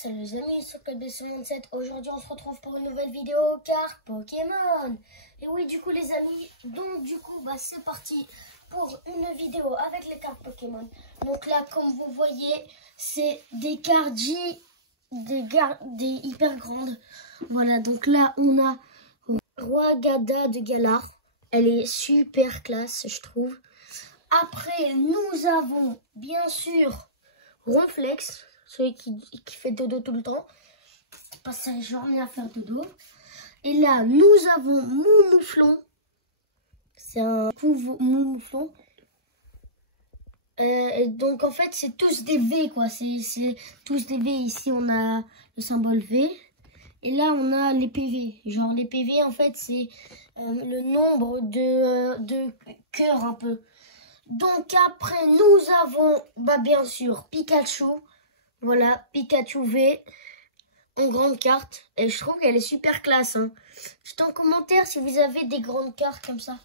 Salut les amis, sur CodeB127. Aujourd'hui on se retrouve pour une nouvelle vidéo carte Pokémon. Et oui, du coup les amis, donc du coup c'est parti pour une vidéo avec les cartes Pokémon. Donc là, comme vous voyez, c'est des cartes des hyper grandes. Voilà, donc là on a Roi-Gada de Galar. Elle est super classe, je trouve. Après, nous avons bien sûr Ronflex, celui qui fait dodo tout le temps. Il passe sa journée à faire dodo. Et là, nous avons Moumouflon. C'est un Moumouflon. Donc en fait, c'est tous des V, quoi. C'est tous des V. Ici, on a le symbole V. Et là, on a les PV. Genre, les PV, en fait, c'est le nombre de cœurs un peu. Donc après, nous avons, bien sûr, Pikachu. Voilà, Pikachu V en grande carte. Et je trouve qu'elle est super classe. Hein. Dites en commentaire si vous avez des grandes cartes comme ça.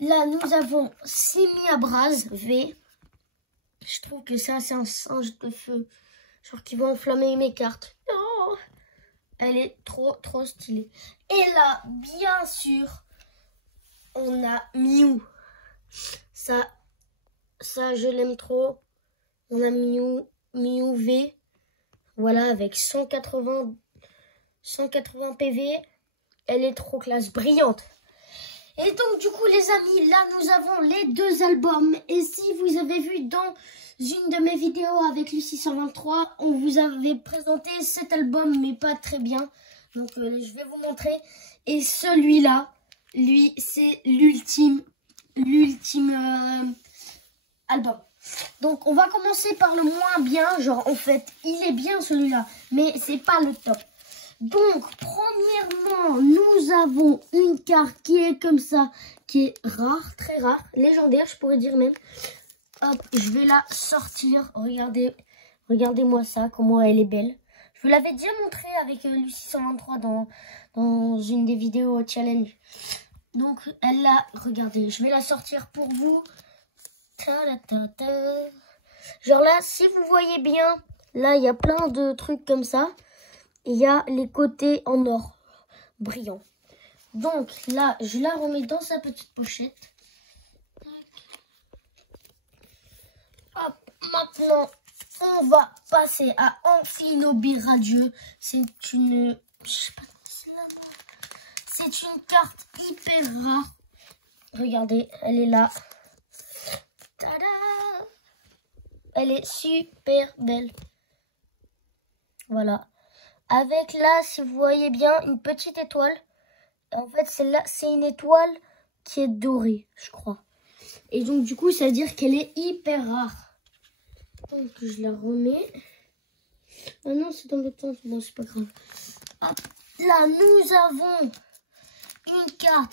Là, nous avons Simiabraz V. Je trouve que ça, c'est un singe de feu. Genre qui va enflammer mes cartes. Oh, elle est trop stylée. Et là, bien sûr, on a Mew. Ça, je l'aime trop. On a Mew V. Voilà, avec 180 PV. Elle est trop classe, brillante. Et donc, du coup, les amis, là, nous avons les deux albums. Et si vous avez vu dans une de mes vidéos avec Lucie 123, on vous avait présenté cet album, mais pas très bien. Donc, je vais vous montrer. Et celui-là, lui, c'est l'ultime album. Donc on va commencer par le moins bien, genre en fait il est bien celui-là, mais c'est pas le top. Donc premièrement, nous avons une carte qui est comme ça, qui est rare, très rare, légendaire je pourrais dire même. Hop, je vais la sortir, regardez-moi ça, comment elle est belle. Je vous l'avais déjà montré avec Lucie 123 dans une des vidéos challenge. Donc elle là, regardez, je vais la sortir pour vous. Genre là, si vous voyez bien, là il y a plein de trucs comme ça. Il y a les côtés en or brillant. Donc là, je la remets dans sa petite pochette. Hop, maintenant, on va passer à Amphinobie Radieux. C'est une... Je sais pas comment c'est une carte hyper rare. Regardez, elle est là. Tada! Elle est super belle. Voilà. Avec là, si vous voyez bien, une petite étoile. En fait, celle-là, c'est une étoile qui est dorée, je crois. Et donc, du coup, ça veut dire qu'elle est hyper rare. Donc, je la remets. Ah non, c'est dans l'autre sens. Bon, c'est pas grave. Hop. Là, nous avons une carte,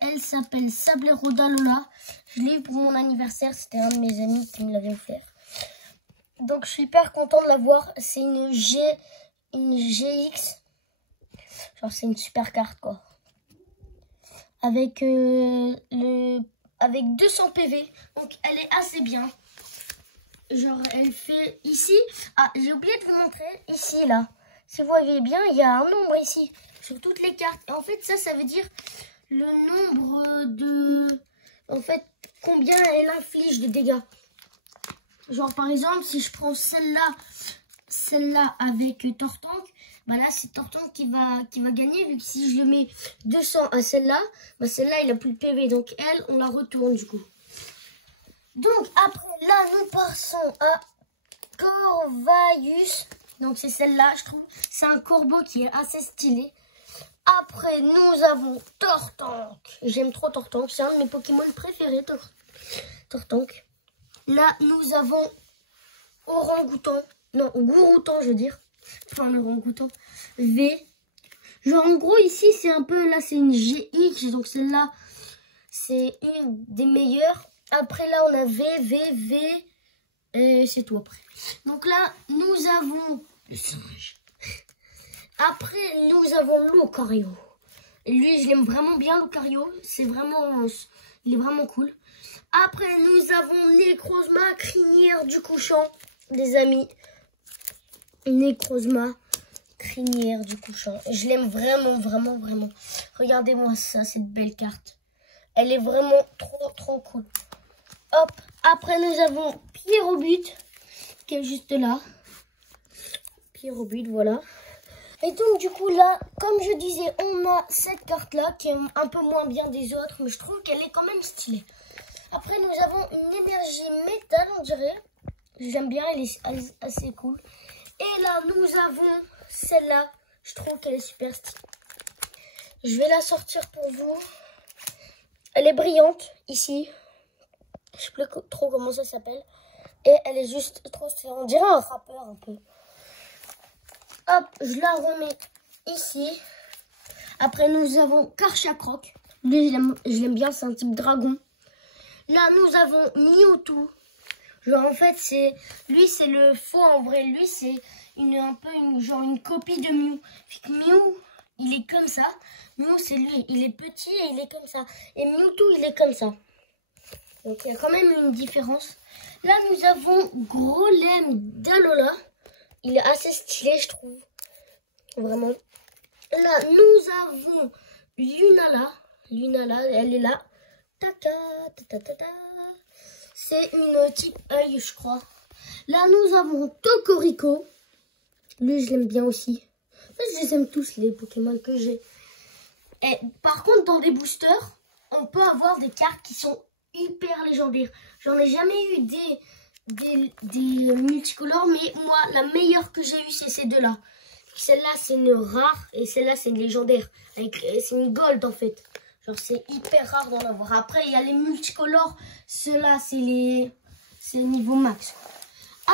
elle s'appelle Sablero d'Alola. Je l'ai eu pour mon anniversaire, c'était un de mes amis qui me l'avait offert. Donc je suis hyper content de l'avoir. C'est une GX. Genre c'est une super carte quoi. Avec, avec 200 PV. Donc elle est assez bien. Genre elle fait ici. Ah, j'ai oublié de vous montrer. Ici là. Si vous voyez bien, il y a un nombre ici. Sur toutes les cartes. Et en fait, ça veut dire le nombre de... En fait, combien elle inflige de dégâts. Genre, par exemple, si je prends celle-là avec Tortank, là, c'est Tortank qui va gagner. Vu que si je le mets 200 à celle-là, celle-là, il a plus de PV. Donc, elle, on la retourne, du coup. Donc, après, là, nous passons à Corvaius. Donc, c'est celle-là, je trouve. C'est un corbeau qui est assez stylé. Après, nous avons Tortank. J'aime trop Tortank. C'est un de mes Pokémon préférés, Tortank. Là, nous avons Orang-Outan. Non, Gouroutan, je veux dire. Enfin, le Orang-Outan. V. Genre, en gros, ici, c'est un peu... Là, c'est une GX. Donc, celle-là, c'est une des meilleures. Après, là, on a V. Et c'est tout après. Donc là, nous avons le singe. Après, nous avons Lucario. Lui, je l'aime vraiment bien, Lucario. Il est vraiment cool. Après, nous avons Necrozma, crinière du couchant, des amis. Necrozma crinière du couchant. Je l'aime vraiment, vraiment, vraiment. Regardez-moi ça, cette belle carte. Elle est vraiment trop, trop cool. Hop, après nous avons Pierre au but, qui est juste là. Pierre au but, voilà. Et donc du coup là, comme je disais, on a cette carte là qui est un peu moins bien des autres, mais je trouve qu'elle est quand même stylée. Après nous avons une énergie métal, on dirait. J'aime bien, elle est assez cool. Et là nous avons celle-là, je trouve qu'elle est super stylée. Je vais la sortir pour vous. Elle est brillante ici. Je sais plus trop comment ça s'appelle. Et elle est juste trop stylée. On dirait un rappeur un peu. Hop, je la remets ici. Après, nous avons Karchakroc. Lui, je l'aime bien, c'est un type dragon. Là, nous avons Mewtwo. Genre, en fait, lui, c'est le faux. En vrai, lui, c'est un peu une copie de Mew. Mew, il est comme ça. Mew, c'est lui. Il est petit et il est comme ça. Et Mewtwo, il est comme ça. Donc, il y a quand même une différence. Là, nous avons Grolem d'Alola. Il est assez stylé, je trouve. Vraiment. Là, nous avons Lunala. Lunala, elle est là. Taka, ta, ta, ta. C'est une type œil, je crois. Là, nous avons Tokorico. Lui, je l'aime bien aussi. En fait, je les aime tous, les Pokémon que j'ai. Et par contre, dans des boosters, on peut avoir des cartes qui sont hyper légendaires. J'en ai jamais eu des multicolores, mais moi, la meilleure que j'ai eue, c'est ces deux-là. Celle-là, c'est une rare, et celle-là, c'est une légendaire. C'est une gold, en fait. Genre, c'est hyper rare d'en avoir. Après, il y a les multicolores. Ceux-là, c'est niveau max.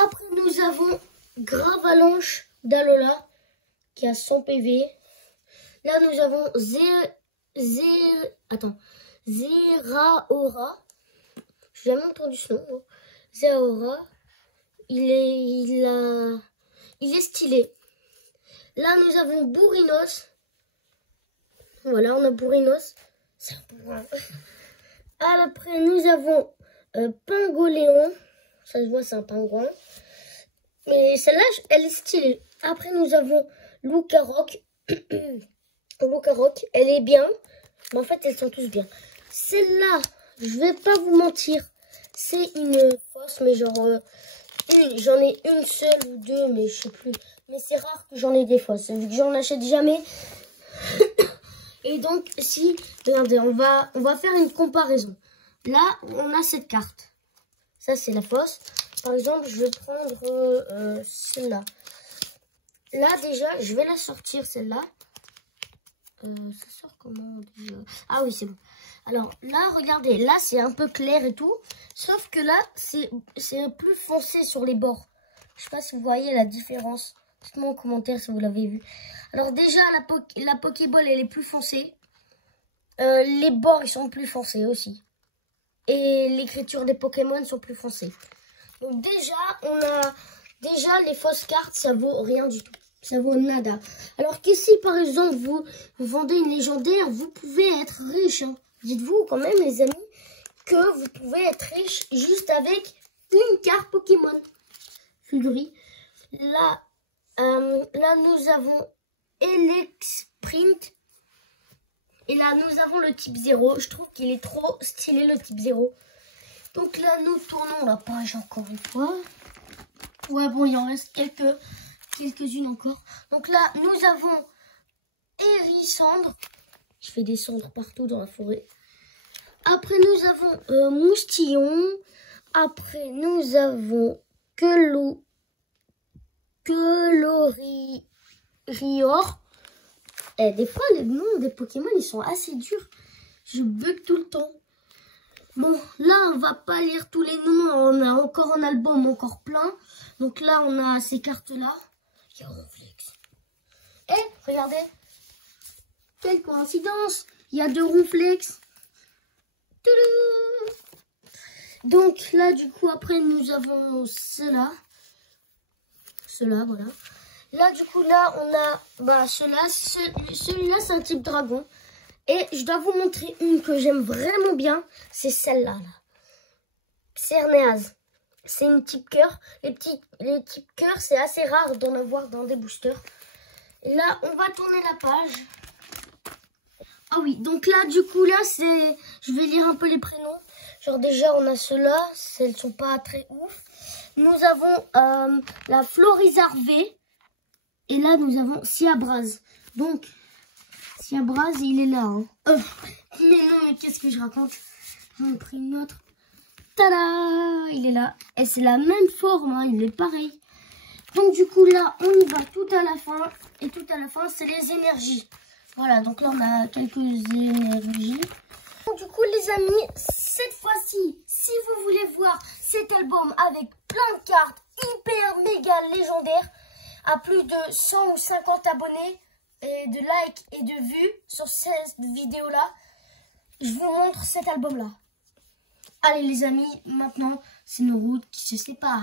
Après, nous avons Gravalanche d'Alola, qui a 100 PV. Là, nous avons Zeraora. J'ai jamais entendu ce nom. Zeraora. Il est stylé. Là, nous avons Bourrinos. Voilà, on a Bourrinos. C'est un bourrin. Après, nous avons Pingoléon. Ça se voit, c'est un pingouin. Mais celle-là, elle est stylée. Après, nous avons Lucaroc. Lucaroc, elle est bien. Mais en fait, elles sont tous bien. Celle-là, je vais pas vous mentir. C'est une fausse, mais genre... j'en ai une seule ou deux, mais je sais plus. Mais c'est rare que j'en ai des fausses, vu que j'en achète jamais. Et donc, si... Regardez, on va faire une comparaison. Là, on a cette carte. Ça, c'est la fausse. Par exemple, je vais prendre celle-là. Là, déjà, je vais la sortir, celle-là. Ça sort comment déjà? Ah oui, c'est bon. Alors, là, regardez. Là, c'est un peu clair et tout. Sauf que là, c'est plus foncé sur les bords. Je sais pas si vous voyez la différence. Dites-moi en commentaire si vous l'avez vu. Alors, déjà, la Pokéball, elle est plus foncée. Les bords, ils sont plus foncés aussi. Et l'écriture des Pokémon sont plus foncées. Donc déjà, les fausses cartes, ça vaut rien du tout. Ça vaut nada. Alors qu'ici, par exemple, vous vendez une légendaire, vous pouvez être riche. Hein. Dites-vous quand même, les amis, que vous pouvez être riche juste avec une carte Pokémon. Fulguri. Là, nous avons Elexprint. Et là, nous avons le type 0. Je trouve qu'il est trop stylé, le type 0. Donc là, nous tournons la page encore une fois. Ouais, bon, il en reste quelques-unes encore. Donc là, nous avons Hérissandre. Je fais des cendres partout dans la forêt. Après, nous avons Moustillon. Après, nous avons Kelorior. Et des fois, les noms des Pokémon, ils sont assez durs. Je bug tout le temps. Bon, là, on va pas lire tous les noms. On a encore un album, encore plein. Donc là, on a ces cartes-là. Il y a Ronflex. Et, regardez. Quelle coïncidence. Il y a 2 Ronflex. Donc là, du coup, après, nous avons cela. Cela, voilà. Là, du coup, là, on a celui-là, c'est un type dragon. Et je dois vous montrer une que j'aime vraiment bien. C'est celle-là. Là. Xerneas. c'est une type cœur. Les types cœur, c'est assez rare d'en avoir dans des boosters. Et là, on va tourner la page. Ah oui, donc là, du coup, là, c'est... Je vais lire un peu les prénoms. Genre déjà, on a ceux-là. Elles sont pas très ouf. Nous avons la Florizarre V. Et là, nous avons Siabraz. Donc, Siabraz, il est là. Hein. Mais non, mais qu'est-ce que je raconte? J'en ai pris une autre. Tada! Il est là. Et c'est la même forme, hein, il est pareil. Donc du coup, là, on y va tout à la fin. Et tout à la fin, c'est les énergies. Voilà, donc là, on a quelques énergies. Donc, du coup, les amis, cette fois-ci, si vous voulez voir cet album avec plein de cartes hyper méga légendaires, à plus de 100 ou 50 abonnés, et de likes et de vues sur cette vidéo-là, je vous montre cet album-là. Allez les amis, maintenant, c'est nos routes qui se séparent.